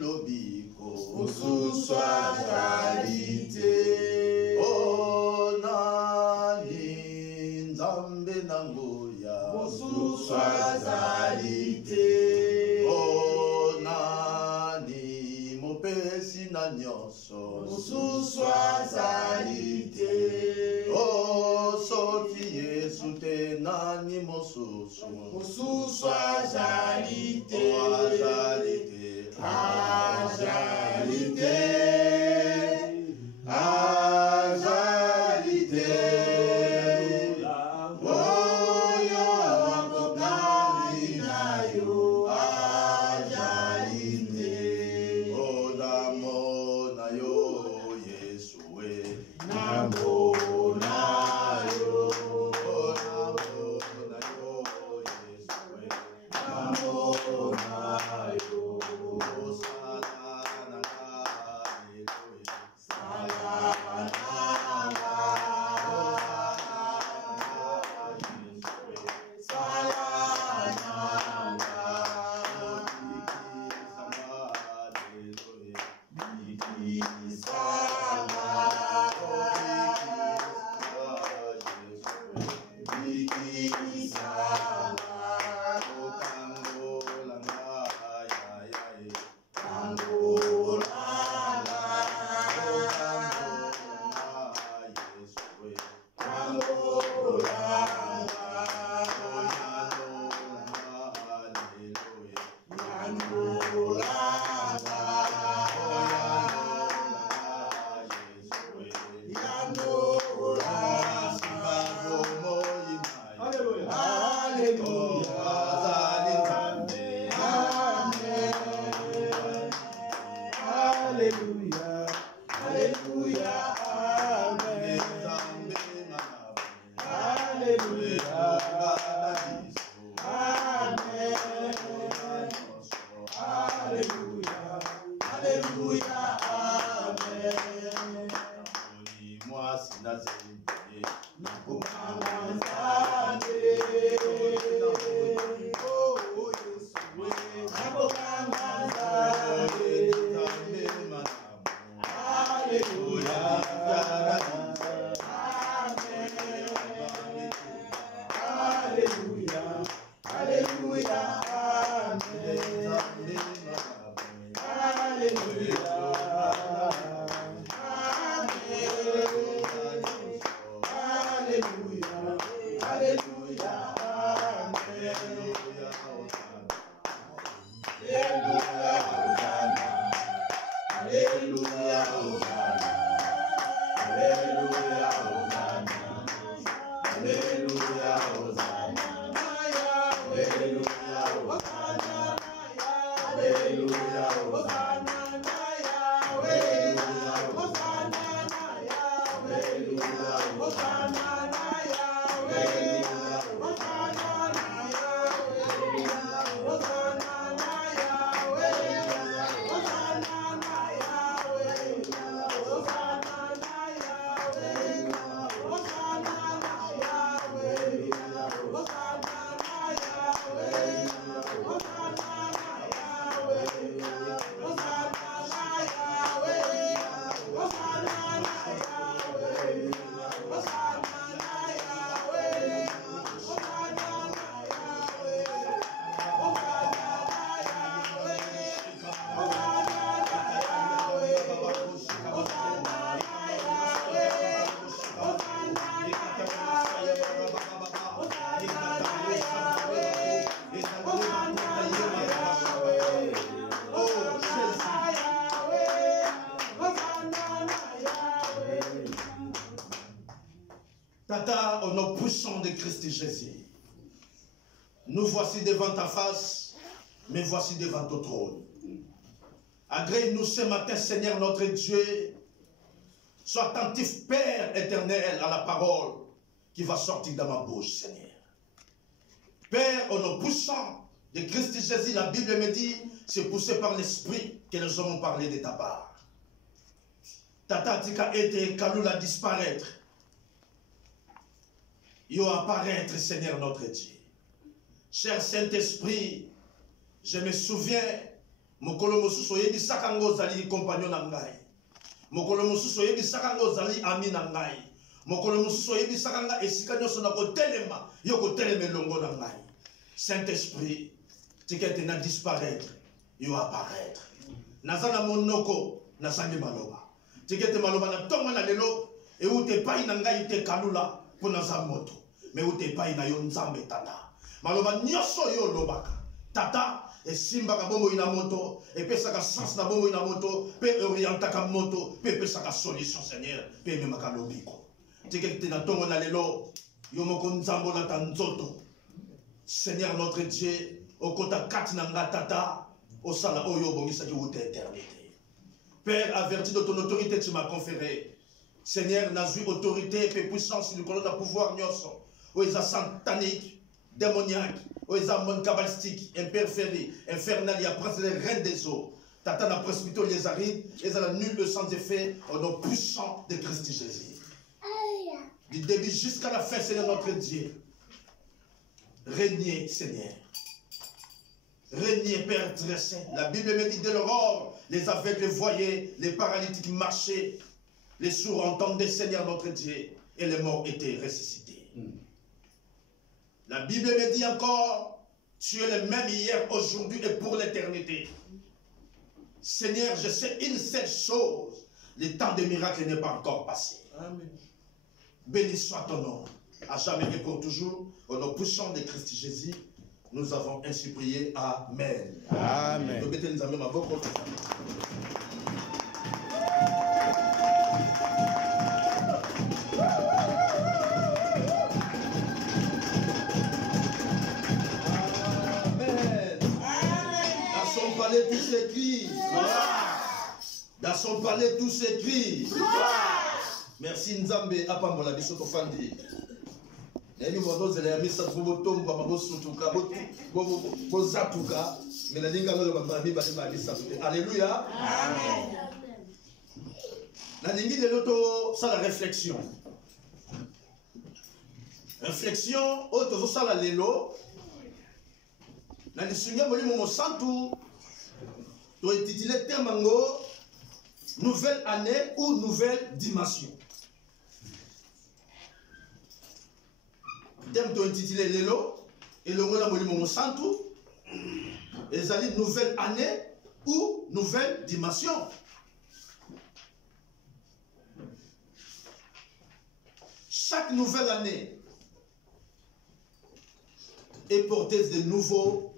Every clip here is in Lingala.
lobiko Ususwa qualité. Oh nani nzambe nangoya Ususwa qualité. Oh nani mopesi na nyonso Ususwa qualité. Oh soki Yesu te nani mosusu Ususwa qualité. Oh azalite Azalite, azalite, oyo wakokali na yo, azalite. Oh namo na yo Yesu we Namo na yo, Oh namo na yo Yesu we namo na yo. Tata, au nom puissant de Christ Jésus, nous voici devant ta face, mais voici devant ton trône. Agrée-nous ce matin, Seigneur notre Dieu. Sois attentif, Père éternel, à la parole qui va sortir de ma bouche, Seigneur. Père, au nom puissant de Christ Jésus, la Bible me dit, c'est poussé par l'Esprit que les hommes ont parlé de ta part. Tata, tika ete kalula disparaître. Yo apparaître, Seigneur notre Dieu. Cher Saint-Esprit, je me souviens Mokolo mosusu oyebisaka ngo ozali compagnon na ngai. Mokolo mosusu oyebisaka ngo ozali ami na ngai. Mokolo mosusu oyebisaka nga esika nyonso na kotelema yo kotelema elongo na ngai. Saint-Esprit, tikete na disparaître, yo apparaître. Nazana monoko, nazangi maloba. Tikete maloba na tonga na lelo, e ute pai na ngai te kalula, po naza moto. Me ute pai na yo nzambe tata. Maloba nyoso yo lobaka. Tata, e simbaka bongo ina moto, e pesaka sens na bongo ina moto, pe orientaka moto, pe pesaka solution Seigneur, pe memaka lobiko. Tikete na tonga na lelo, yo moko nzambo na tanzoto. Seigneur notre Dieu, okota kati na nga tata, osala oyo bongisaki ute éternité. Père, averti de ton autorité, tu m'as conféré. Seigneur, n'a eu autorité et puissance, nous colonne à pouvoir nyoso. Oisa satanique, démoniaque, oisa monde kabbalistique, imperféré, infernal, il y a presque les reines des eaux. Tata n'a précipité les arides, et ça n'a nul sans effet, au nom puissant de Christ Jésus. Du début jusqu'à la fin, Seigneur notre Dieu. Régnez, Seigneur. Régnez, Père très saint. La Bible me dit de l'aurore, les aveugles voyaient, les paralytiques marchaient, les sourds entendaient, Seigneur notre Dieu, et les morts étaient ressuscités. La Bible me dit encore, tu es le même hier, aujourd'hui et pour l'éternité. Seigneur, je sais une seule chose, le temps des miracles n'est pas encore passé. Amen. Béni soit ton nom, à jamais et pour toujours, au nom puissant de Christ Jésus, nous avons ainsi prié. Amen. Amen. Dans son palais tout s'écrit. Dans son palais tout s'écrit. Merci Nzambe apambola biso tofandi. Nayebi modozela ya misa botomba mabosutuka bozatuka menalinga loyo bambabi balima misa tuté. Alléluia. Amen. Nalingi lelo to sala réflexion. Réflexion o tozo sala lelo. Na lisunga molimo mosantu to intitulé temango nouvelle année ou nouvelle dimension. Thème to intitulé lelo et le mot molimo santu ezali nouvelle année ou nouvelle dimension. Chaque nouvelle année est porteuse de nouveaux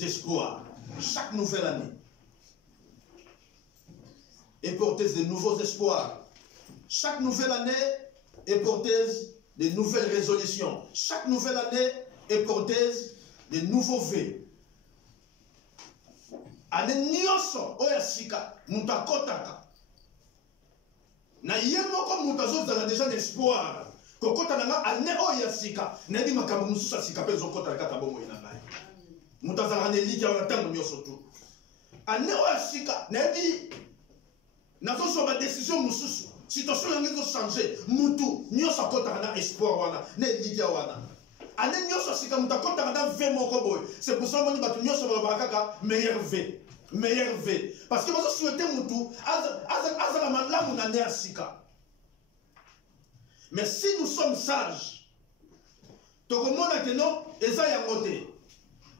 espoirs. Chaque nouvelle année est porteuse de nouveaux espoirs. Chaque nouvelle année est porteuse de nouvelles résolutions. Chaque nouvelle année est porteuse de nouveaux vœux. Année nyoso oya sika mutakotaka. Na yemo ko mutazo zala déjà d'espoir. Kokota nanga année oya sika. Nebi makambo mususa sika pezo kota kata bomo ina ngai. Mutazala ne liki ya tango nyoso tu. Année oya sika nebi nazo so ba décision mususu. Situation yangi ko changer mutu nyoso kota na espoir wana ne liki ya wana. Année nyoso sika mutakota na ve moko boy. C'est pour ça moni batu nyoso ba bakaka meilleur V. Meilleur V. Parce que vous souhaitez mutu azala malamu na ne asika. Mais si nous sommes sages, tokomona que non eza yango te.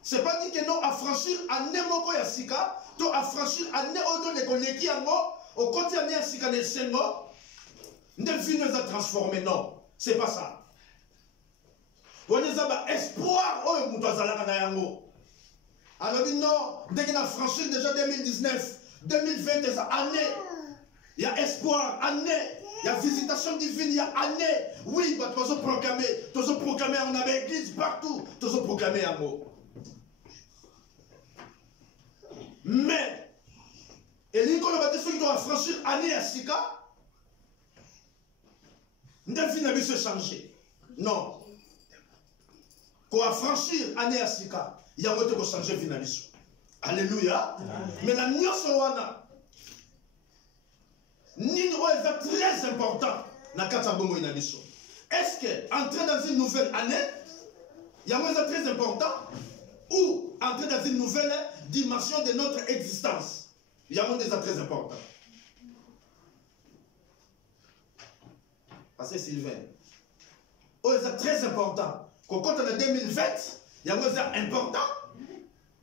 C'est pas dit que non affranchir année moko ya sika, to affranchir année odo le koleki yango au côté année sika ne sengo. Ne vie nous a transformé, non. C'est pas ça. On est à espoir, oh, moutazala na yango. Alors dit non, dès qu'on a franchi déjà 2019, 2020, c'est année. Il y a espoir, année. Il y a visitation divine, il y a année. Oui, bah, tu vas proclamer, on avait église partout, tu vas proclamer un mot. Mais, et l'icône va dire ceux qui doivent franchir année à Sika, ne vie n'a se changer. Non. Quand on franchir année à Sika, il y a moitié qu'on change vie n'a Alléluia. Mais la nyoso wana, Nino est très important. Est-ce que entrer dans une nouvelle année, il y a moins très important? ou entrer dans une nouvelle dimension de notre existence. Il y a un des très important. Parce que Sylvain, c'est très important. Quand on est en 2020, il y a un des important.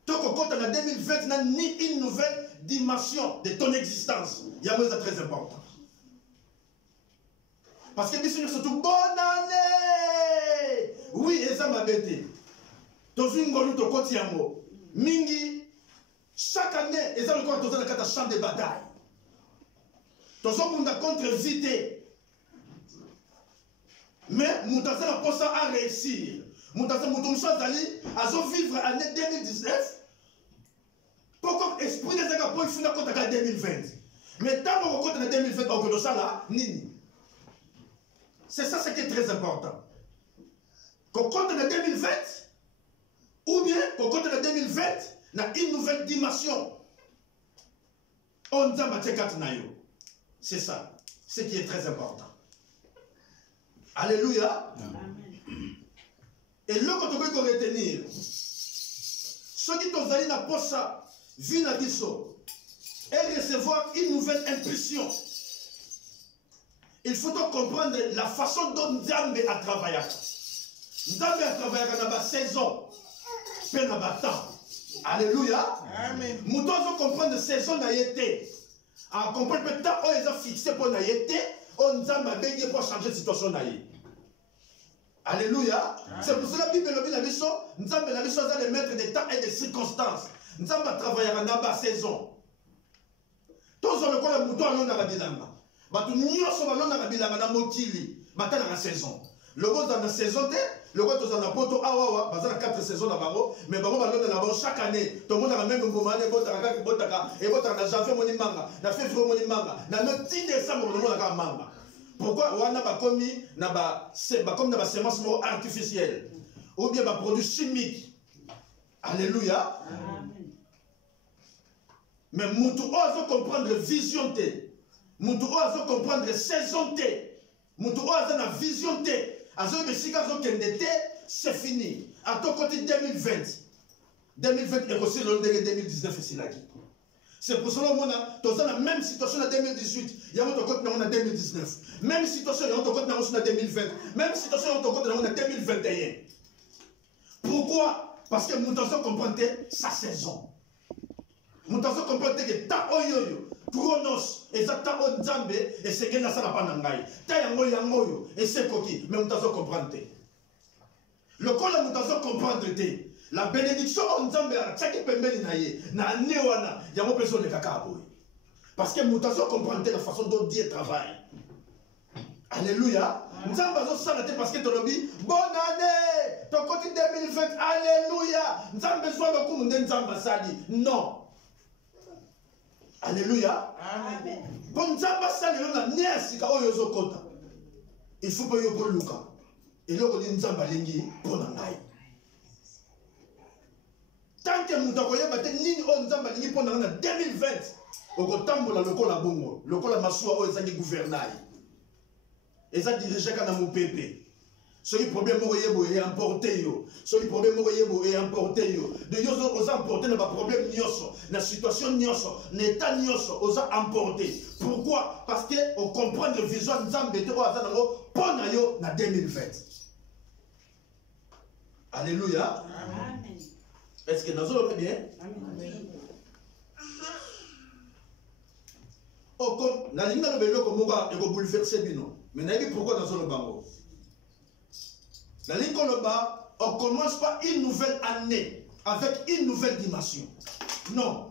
Tant qu'on est en 2020, il n'y a ni une nouvelle dimension de ton existence. Il y a un des très important. Parce que nous sommes bonne année. Oui, et ça m'a bêté. Mingi, chaque année, ils ont encore dans le champ de bataille. Tous on a contre-vité. Mais nous avons pas à réussir. Nous avons vivre l'année 2019. Pourquoi l'esprit des gens pour finir contre 2020? Mais tant qu'on compte en 2020, on peut ça là, nini. C'est ça ce qui est très important. Qu'on compte en 2020, ou bien qu'on compte en 2020, on a une nouvelle dimension. On a c'est ça, ce qui est très important. Alléluia. Amen. Et là, quand on peut retenir, ceux qui ont allé dans posa, vu la biso, et recevoir une nouvelle impulsion. Il faut donc comprendre la façon dont Nzambe a travaillé. Nzambe a travaillé dans la saison, puis dans le temps. Alléluia. Amen. Nous devons comprendre la saison n'a été. En comprenant le temps où ils ont fixé pour n'a été, on Nzambe a béni pour changer la situation n'a été. Alléluia. C'est pour cela que la Bible dit que Nzambe a les maîtres des temps et des circonstances. Nzambe a travaillé dans la saison. Tous les gens qui ont la bilanga. Batu nyonso balonda na bilanga na mokili batala na saison. Le gros dans la saison le gros dans la poto awawa bazana 4 saisons na bango mais bango balonda na bango chaque année tout le monde a même ngomane botaka botaka et botaka na janvier moni manga na février moni manga na le 10 décembre on a manga. Pourquoi wana ba komi na ba comme na ba semence artificielle ou bien ba produit chimique. Alléluia. Amen. Mais mutu ozo comprendre vision té. Mutu ozo comprendre saison té. Mutu ozo na vision té. Azo besika zo kende té, c'est fini. À ton côté 2020. 2020 est aussi le 2019 ici là. C'est pour cela que nous avons la même situation en 2018. Il y a un autre côté en 2019. Même situation il y a un autre côté en 2020. Même situation il y a un autre côté en 2021. Pourquoi? Parce que nous devons comprendre sa saison. Nous devons comprendre que ta oyoyo, chronos, et ça ta onzambe, et c'est que ça n'a pas d'angaï. Ta yangoyo, et c'est coquille, mais nous devons comprendre. Le col nous devons comprendre. La bénédiction onzambe, chaque pembeni naye, na newana, yango personne de kakabo. Parce que nous devons comprendre la façon dont Dieu travaille. Alléluia. Nous avons ça parce que tu as dit bonne année, ton côté 2020, alléluia. Nous avons besoin de coup, nous avons sali. Non. Alléluia. Amen. Bon, nous avons sali, nous avons niasi ka oyozo kota. Il faut pas y avoir Luka. Et là, nous avons balingi pour nangai. Tant que nous avons battu ni on nous avons balingi pour nangai 2020. Au kotambola le kola bongo, le kola masua o ezangi gouvernail. Et ça dirige quand on a pépé. Ce qui problème est importé. Ce qui problème est importé. De yoso aux importés n'a pas problème nioso. La situation nioso, l'état nioso aux importés. Pourquoi? Parce que on comprend le vision Nzambe te o azango pona yo na 2020. Alléluia. Amen. Est-ce que nous allons bien? Amen. Au comme la ligne de l'obélo comme on va bouleverser bino. Mais n'avez pourquoi dans le bango? La ligne on commence pas une nouvelle année avec une nouvelle dimension. Non.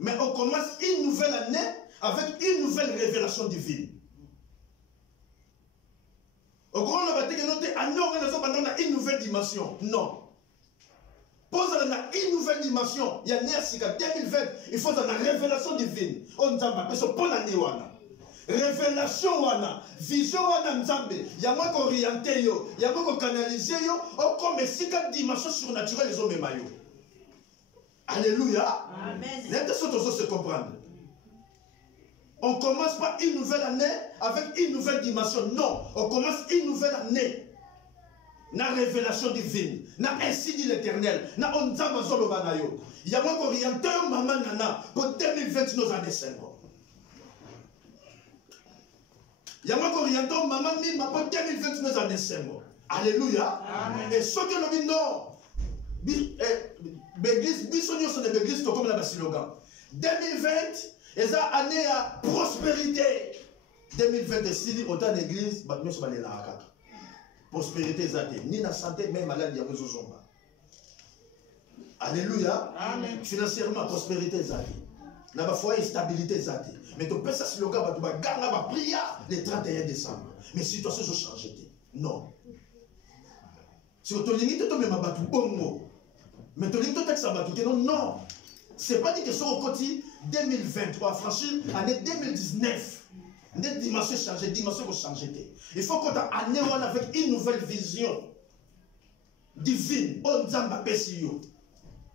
Mais on commence une nouvelle année avec une nouvelle révélation divine. Au grand on va dire que une nouvelle dimension. Non. Pose une nouvelle dimension. Il y a 2020. Il faut dans la révélation divine. On n'a pas besoin de révélation wana, vision wana nzambe. Il y a moi qui orienté yo, il y a moi qui canalisé yo. On comme si quatre dimensions surnaturelles les hommes maillot. Alléluia. Amen. Les choses se comprendre. On commence pas une nouvelle année avec une nouvelle dimension. Non, on commence une nouvelle année na révélation divine, na ainsi dit l'Éternel, na onzamba zoloba na yo. Il y a moi orienteur maman nana pour 2020 nos années 5 ans. Il y a moi orienteur maman mima pour 2020 nos années 5 ans. Alléluia. Amen. Et ce que le dit non, l'église, bisogno sur l'église comme la slogan. 2020 est une année à prospérité. 2020 si autant d'église, bah nous sommes là. Prospérité zate, ni la santé, même malade, il y a besoin de. Alléluia. Amen. Financièrement, prospérité zate. N'a pas foi et stabilité zate. Mais tu peux ça slogan, tu vas gagner la prière le 31 décembre. Mais situation sont changées. Non. Si tu as dit que tu as même battu bon mot. Mais tu as dit que tu as battu non, non. Ce n'est pas dit que sur le côté 2023, franchir l'année 2019. Des dimensions changées, dimensions vont changer. Il faut qu'on ait année avec une nouvelle vision divine. On zamba pesio,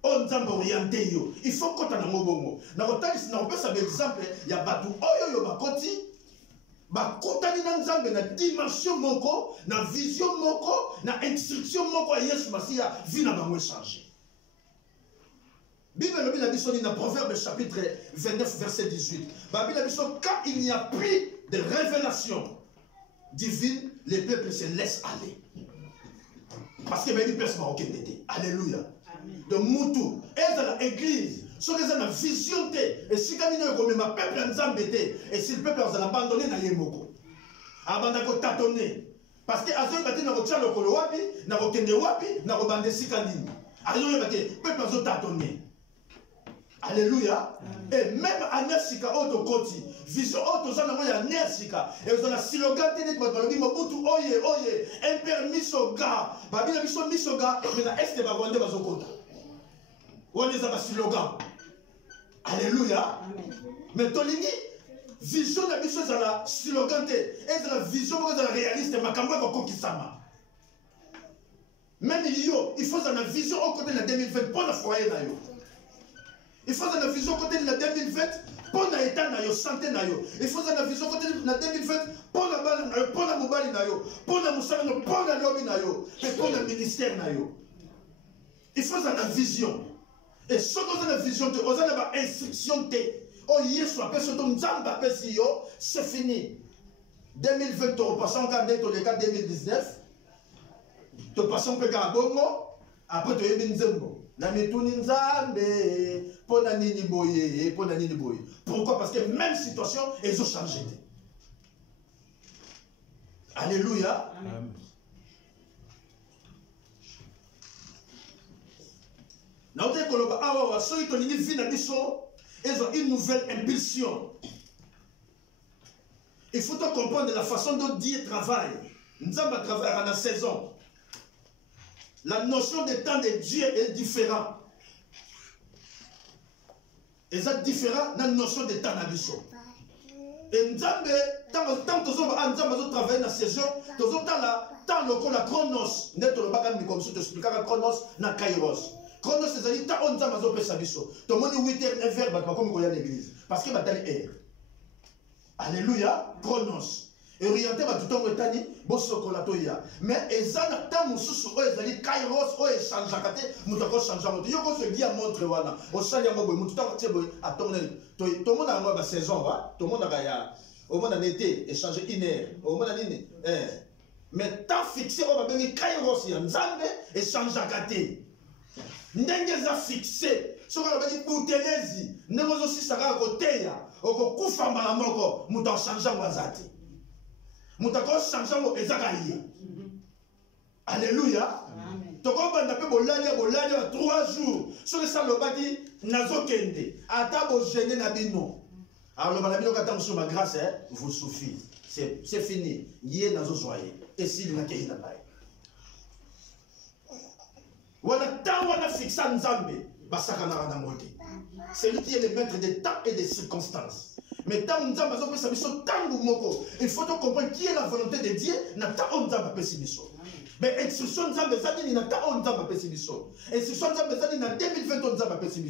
on zamba orienté yo. Il faut qu'on ait un mot. Dans le temps, si on peut savoir exemple, il y a batu oyo yo bakoti, bakotani na nzambe na dimension moko, na vision moko, na instruction moko ya Yesu Masia, vie na bango changer. Bible a dit dans Proverbe chapitre 29 verset 18. Bible a dit quand il n'y a plus de révélation divine, les peuples se laissent aller. Parce que les personnes ont été. Alléluia. De Moutou, et dans l'église, sur les gens vision et si quand il y a comme ma peuple en zambété, et si le peuple a abandonné dans Yemoko, abandonné tâtonner. Parce que Azoy Bati n'a pas le kolo wapi, n'a pas kende wapi, n'a pas bandé sikandini. Azoy Bati, peuple a tâtonné. Alléluia. Et même à Nersika, auto koti, vision auto zana ya Nersika, et vous avez slogan télé pour le Mobutu oye oye, impermiso ga, babila biso misoga, mais na est de bagwande bazokota. On les a slogan. Alléluia. Mais tolingi vision na biso za la slogan té, et za la vision pour la réaliste makamba ko kokisama. Même yo, il faut une vision au côté de la 2020 pour la foyer na yo. Il faut une vision côté de la 2020 pour l'état na yo, santé na yo. Il faut une vision côté de la 2020 pour la balle, pour la mobile na yo, pour la moussala, pour la lobby na yo, et pour le ministère na yo. Il faut une vision. Et ce qu'on a une vision, on a une instruction. Oh yes, après ce ton zamba yo, c'est fini. 2020, tu repasses en cas de cas 2019. Tu passes en peu à bongo, après tu es binzembo. Pourquoi? Parce que même situation, elles ont changé. Alléluia. Amen. Ils ont une nouvelle impulsion. Il faut comprendre la façon dont Dieu travaille. Nous avons travaillé à la saison. La notion de temps de Dieu est différente. Et c'est différent dans la notion de temps d'habitude. Et nous avons, tant que nous avons travaillé dans la saison, nous avons tant la chronos, nous avons comme ça, tu chronos, na kairos. Chronos, c'est-à-dire, tant on a besoin de faire ça. Tout le monde 8h, 1h, comme on est à l'église. Parce que c'est l'air. Alléluia, chronos. Et orienté tout le temps etani bosokolato-ya. Mais ezana ta mususu o ezali kairos o echangeaka te mutu akochange moto yo kozwi ya montre wana osali yango boye mutu ntango tie boye atongoneli tomona yango ba saison wa tomonaka ya omona na été échange 1 heure omona nini mais temps fixé oyo babengi kairos ya nzambe echangeaka te ndenge eza fixé soki alobaki butelezi ndenge ozosisaka koteya okokufa mbala moko mutu achange yango aza te. Moutako changeant ezakaye. Alléluia. Toko banda pe bolali 3 jours. Sur le salobaki nazo kende. Ata bo gêné na bino. Alors le balabino kata sur ma grâce vous suffit. C'est fini. Yé nazo joyeux. Et s'il n'a qu'à bail. Wana ta wana fixa nzambe basaka na ngote. C'est lui qui est le maître des temps et des circonstances. Mais tant nous avons fait ça, il faut comprendre qui est la volonté de Dieu. Mais instruction nous avons fait instruction nous avons fait en 2020 nous avons fait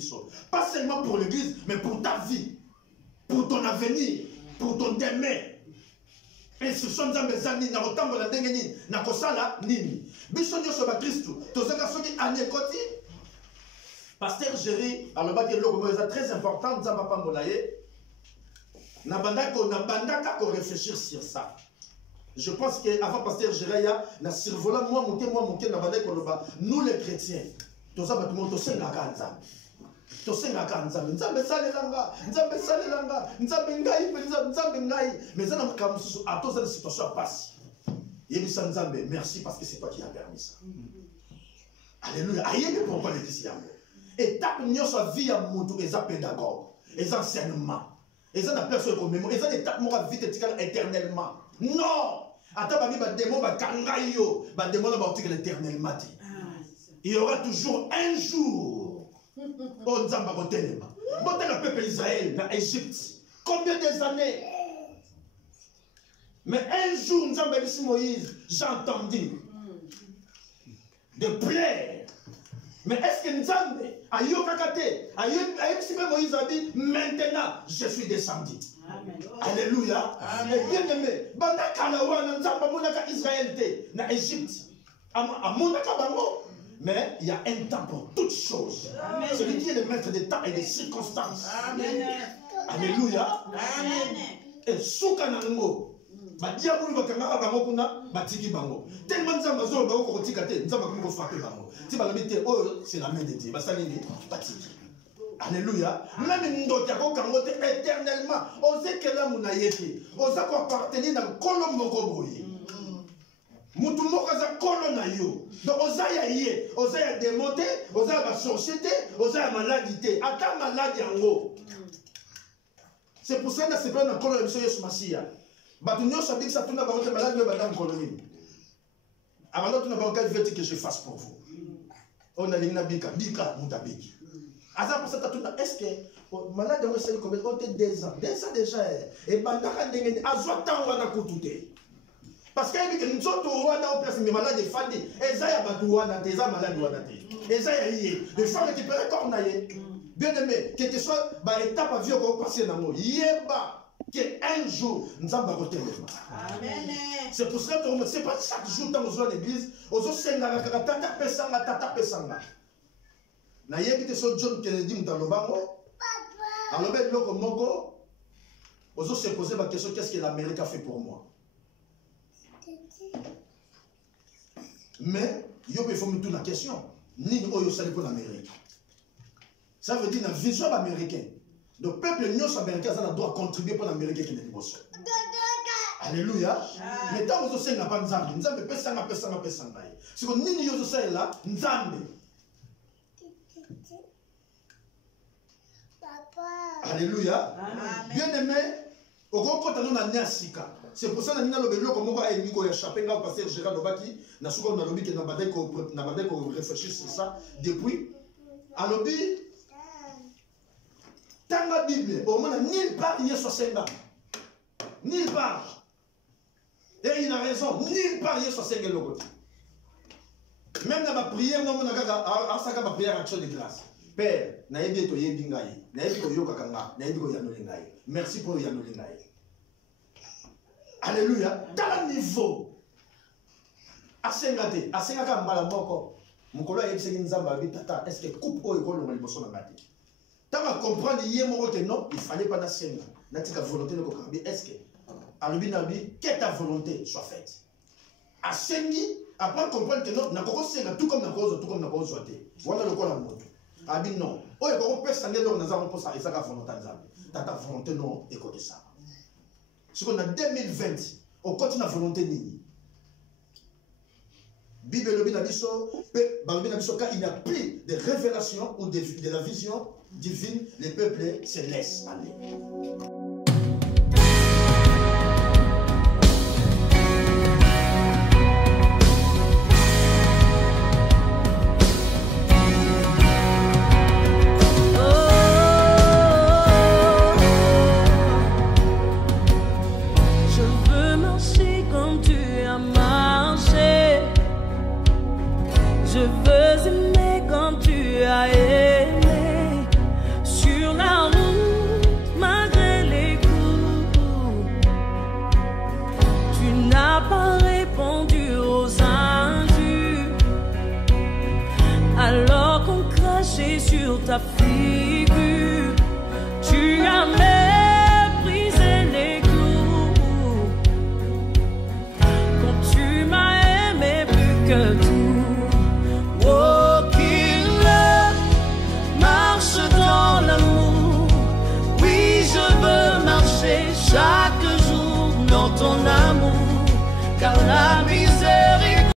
pas seulement pour l'église, mais pour ta vie, pour ton avenir, pour ton demain. instruction nzambe eza nini na kotambola ndenge nini na kosala nini. Biso nyonso bakristu tozaka soki anekoti. Pasteur Géry alobaki eloko moko eza très important nzambe apambola ye. Nabandaka ko réfléchir sur ça. Je pense que avant Pasteur Géry na survola moi moke nabandaki koloba nous les chrétiens tozaba tout monde tosengaka nzambe. Tosengaka nzambe nzambe salelanga nzambe ngai mais ça na makambo susu atoza na situation passe. Yebisa nzambe merci parce que c'est toi qui as permis ça. Alléluia. Ayebi pourquoi les disciples. Étape nyonso vie ya mutu eza pédagogue, eza enseignement. Eza na personne comme mémoire, eza étape moko vie etikala éternellement. Non! Ata ba démon ba kangai yo, ba démon ba otikala éternellement. Il y aura toujours un jour. Oh nzamba kotelema. Bota le peuple Israël na Égypte. Combien des années? Mais un jour nzamba dit Moïse, j'ai entendu de plaire. Mais est-ce que Nzambe ayo kakate ayo Moïse a dit maintenant je suis descendu. Amen. Alléluia. Amen. Et bien aimé, banda kalawana Nzamba monaka Israël te na Égypte. Amonaka bango. Mais il y a un temps pour toutes choses. Amen. Celui qui est le maître des temps et des circonstances. Amen. Alléluia. Amen. Et soukanango. Badiabulu bakanga bango kuna batiki bango. Tellement nzamba zo bango ko tikate nzamba ko frapper bango. Ti balobite oh c'est la main de Dieu. Basalini batiki. Alléluia. Même ndoki ko kango te éternellement. Ose kela muna yete. Oza ko appartenir na kolo moko boye. Mutu moko za kolo na yo. Donc oza ya ye, oza ya démonté, oza ba société, oza ya maladie. Ata maladie yango. C'est pour ça que c'est pas na kolo ya biso Yesu Masia. Batunyo ça dit que ça tourne par votre malade, madame colonie. Avant de ne quel veut que je fasse pour vous. On a l'ina bika, mutabiki. Asa pour ça tourne, est-ce que malade on essaye comme on te 2 ans déjà et bandaka ndenge azwa tango na kutute. Parce que nous sommes wana place mais malade fandi, ezaya batu wana te, eza malade wana te. Ezaya yé, les femmes récupérer comme na yé. Bien aimé, quelle que soit ba étape à vie qu'on passer na mo, yeba qu'un jour, nous allons voter. Amen. C'est pour cela que ce n'est pas chaque jour dans l'église, aux autres sengara tata pesanga. Na yebite so John Kennedy dans le bango. Alors ben loko moko, aux autres se poser la question qu'est-ce que l'Amérique a fait pour moi. Mais il faut me poser la question. Ni oyo sali pour l'Amérique. Ça veut dire la vision américaine. Le peuple américain doit contribuer pour l'Amérique qui est le boss. Alléluia. Mais tant que vous savez, pas Nzambe. Nzambe pesanga. Si vous n'avez pas là, Nzambe. Alléluia. Bien aimé, au grand côté nous na sika. C'est pour ça que nous avons le comme on a émis à échapper là passer Gérard Lobaki. Na souko na lobi que na badai ko réfléchir sur ça depuis. À lobi dans la Bible, au moins, nulle part il y a 60 ans. Nulle part. Et il a raison, nulle part il y a 60 ans. Même dans ma prière, non, on a ma prière action de grâce. Père, naïbi to yebi ngai, naïbi to yoka kanga, naïbi ko yanoli ngai. Merci pour yanoli ngai. Alléluia. Dans le niveau, asengate, asengaka mbala moko. Mukolo yebise nzamba bi tata, est-ce que coupe o ekolo ngali boso na ngati? Tant à comprendre que non, il fallait pas d'assemblée. N'a-t-il volonté de comprendre? Est-ce que, à l'obinabi, que ta volonté soit faite? Assembly, après comprendre que non, n'a pas tout comme n'a pas souhaité. Voilà le corps à mot. Abi non. Oh, il y a un peu sanguin dans les armes pour ça, et ça, la volonté de ta volonté non, écoutez ça. Ce qu'on a 2020, on continue la volonté nini. Bible le binabiso, quand il n'y a plus de révélation ou de la vision divine, les peuples se laissent aller.